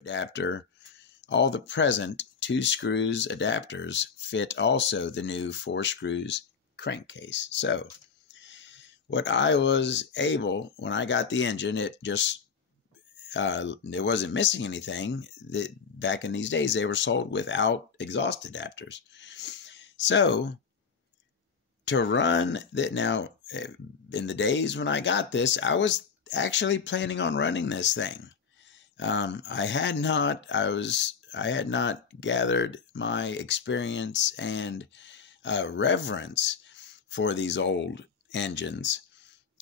adapter. All the present 2 screws adapters fit also the new 4 screws crankcase. So what I was able, when I got the engine, it just it wasn't missing anything. Back in these days, they were sold without exhaust adapters. So to run that, now in the days when I got this, I was actually planning on running this thing. I had not gathered my experience and reverence for these old engines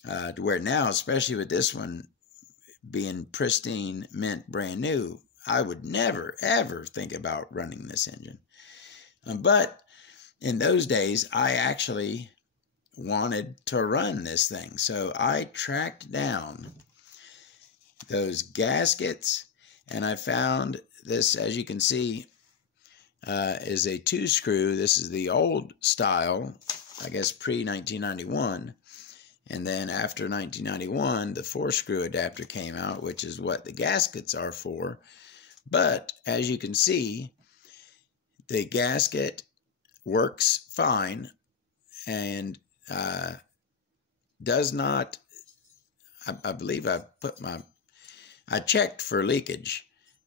to where now, especially with this one being pristine, mint, brand new, I would never, ever think about running this engine. But in those days, I actually wanted to run this thing. So I tracked down those gaskets, and I found this, as you can see, is a 2-screw. This is the old style, I guess pre-1991. And then after 1991, the 4-screw adapter came out, which is what the gaskets are for. But as you can see, the gasket works fine and does not, I believe I checked for leakage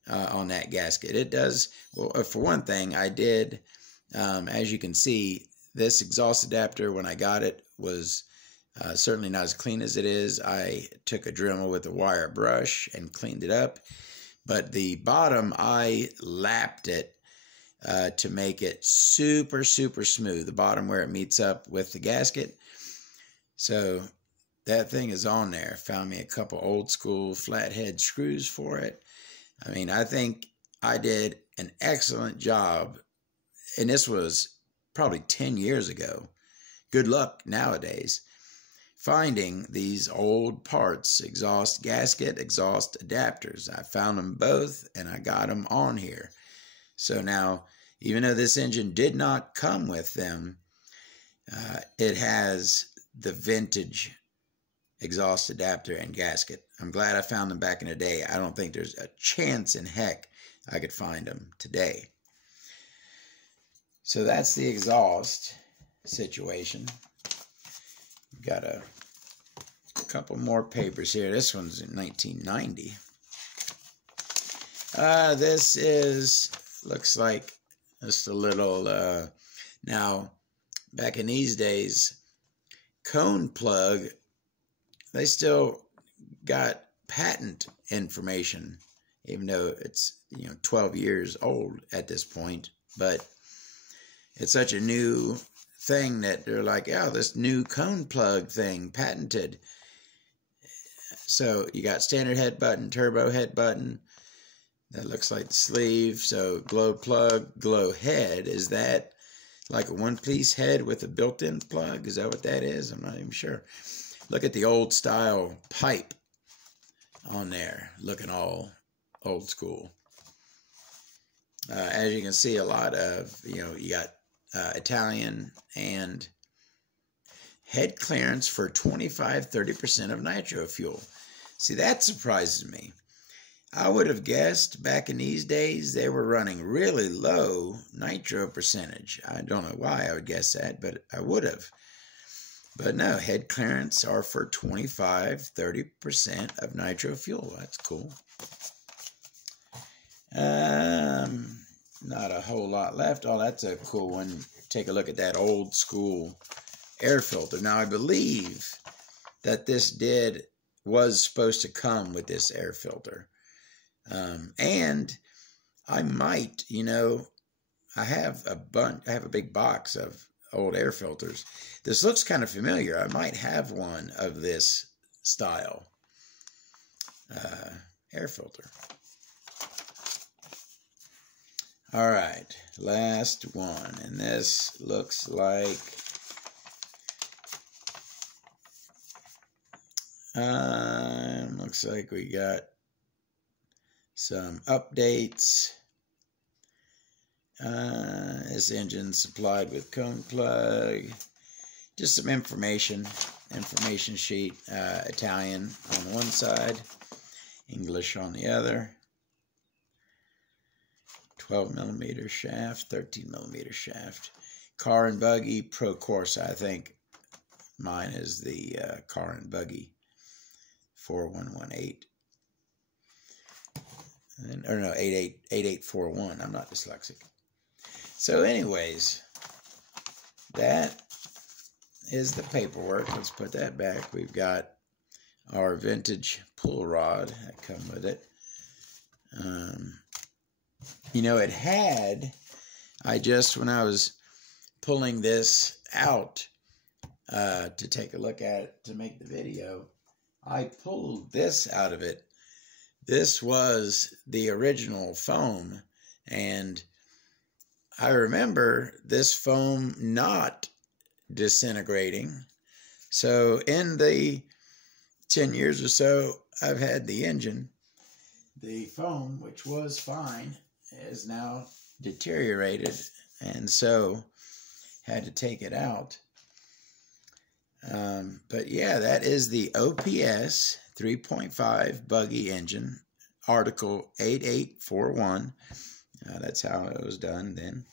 on that gasket. It does, well, for one thing, I did, as you can see, this exhaust adapter, when I got it, was certainly not as clean as it is. I took a Dremel with a wire brush and cleaned it up. But the bottom, I lapped it to make it super, super smooth. The bottom where it meets up with the gasket. So that thing is on there. Found me a couple old school flathead screws for it. I mean, I think I did an excellent job. And this was probably 10 years ago. Good luck nowadays finding these old parts, exhaust gasket, exhaust adapters. I found them both and I got them on here. So now, even though this engine did not come with them, it has the vintage exhaust adapter and gasket. I'm glad I found them back in the day. I don't think there's a chance in heck I could find them today. So that's the exhaust situation. We've got a couple more papers here. This one's in 1990. This looks like just a little, now, back in these days, cone plug, they still got patent information, even though it's, 12 years old at this point. But it's such a new thing that they're like, oh, this new cone plug thing, patented. So you got standard head button, turbo head button. That looks like the sleeve. So glow plug, glow head. Is that like a one-piece head with a built-in plug? Is that what that is? I'm not even sure. Look at the old style pipe on there, looking all old school. As you can see, a lot of, you got Italian and head clearance for 25-30% of nitro fuel. See, that surprises me. I would have guessed back in these days they were running really low nitro percentage. I don't know why I would guess that, but I would have. But no, head clearance are for 25-30% of nitro fuel. That's cool. Not a whole lot left. Oh, that's a cool one. Take a look at that old school air filter. Now, I believe that this was supposed to come with this air filter. And I might, I have a big box of old air filters. This looks kind of familiar. I might have one of this style air filter. All right, last one, and this looks like we got some updates. This engine supplied with cone plug. Just some information sheet. Italian on one side, English on the other. 12 millimeter shaft, 13 millimeter shaft. Car and Buggy Pro Corsa. I think mine is the Car and Buggy 4118. Or no, 8841. I'm not dyslexic. So anyways, that is the paperwork. Let's put that back. We've got our vintage pull rod that come with it. You know, it had, when I was pulling this out to take a look at it to make the video, I pulled this out of it. This was the original foam, and I remember this foam not disintegrating. So in the 10 years or so I've had the engine, the foam, which was fine, is now deteriorated, and so had to take it out. But yeah, that is the OPS 3.5 buggy engine, article 8841. That's how it was done then.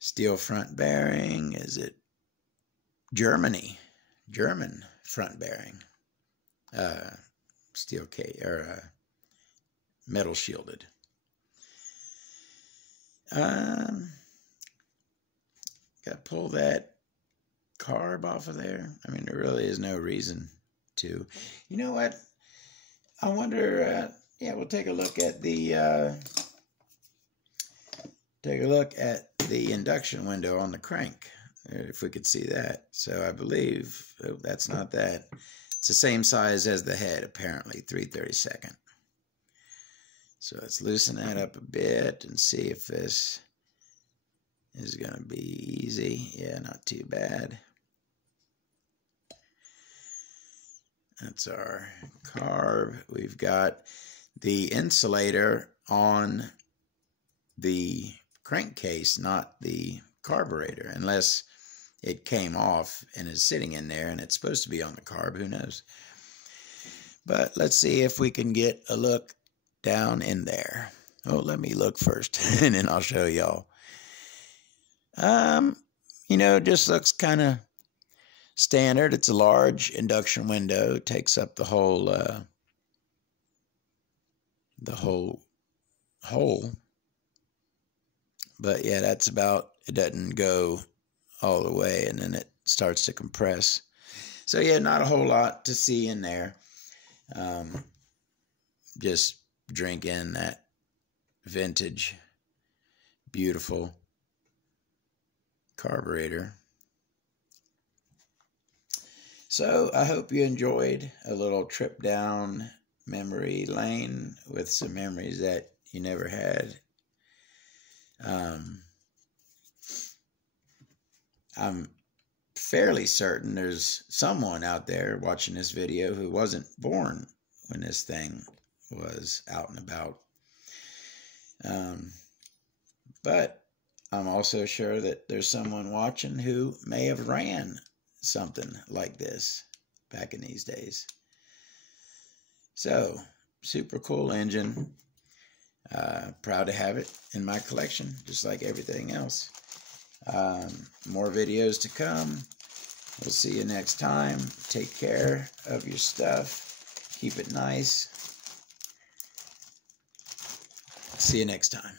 Steel front bearing. Is it German front bearing? Steel metal shielded. Got to pull that carb off of there. I mean, there really is no reason to. You know what? I wonder. Yeah, we'll take a look at the induction window on the crank, if we could see that. So I believe that's not that. It's the same size as the head, apparently, 3/32. So let's loosen that up a bit and see if this is going to be easy. Yeah, not too bad. That's our carb. We've got the insulator on the crankcase, not the carburetor, unless it came off and is sitting in there and it's supposed to be on the carb. Who knows? But let's see if we can get a look down in there. Oh, let me look first and then I'll show y'all. You know, just looks kind of standard. It's a large induction window. It takes up the whole hole. But yeah, that's about, it doesn't go all the way and then it starts to compress. So yeah, not a whole lot to see in there. Just drink in that vintage, beautiful carburetor. So I hope you enjoyed a little trip down memory lane with some memories that you never had. I'm fairly certain there's someone out there watching this video who wasn't born when this thing was out and about. But I'm also sure that there's someone watching who may have ran something like this back in these days. So, super cool engine. Proud to have it in my collection, just like everything else. More videos to come. We'll see you next time. Take care of your stuff. Keep it nice. See you next time.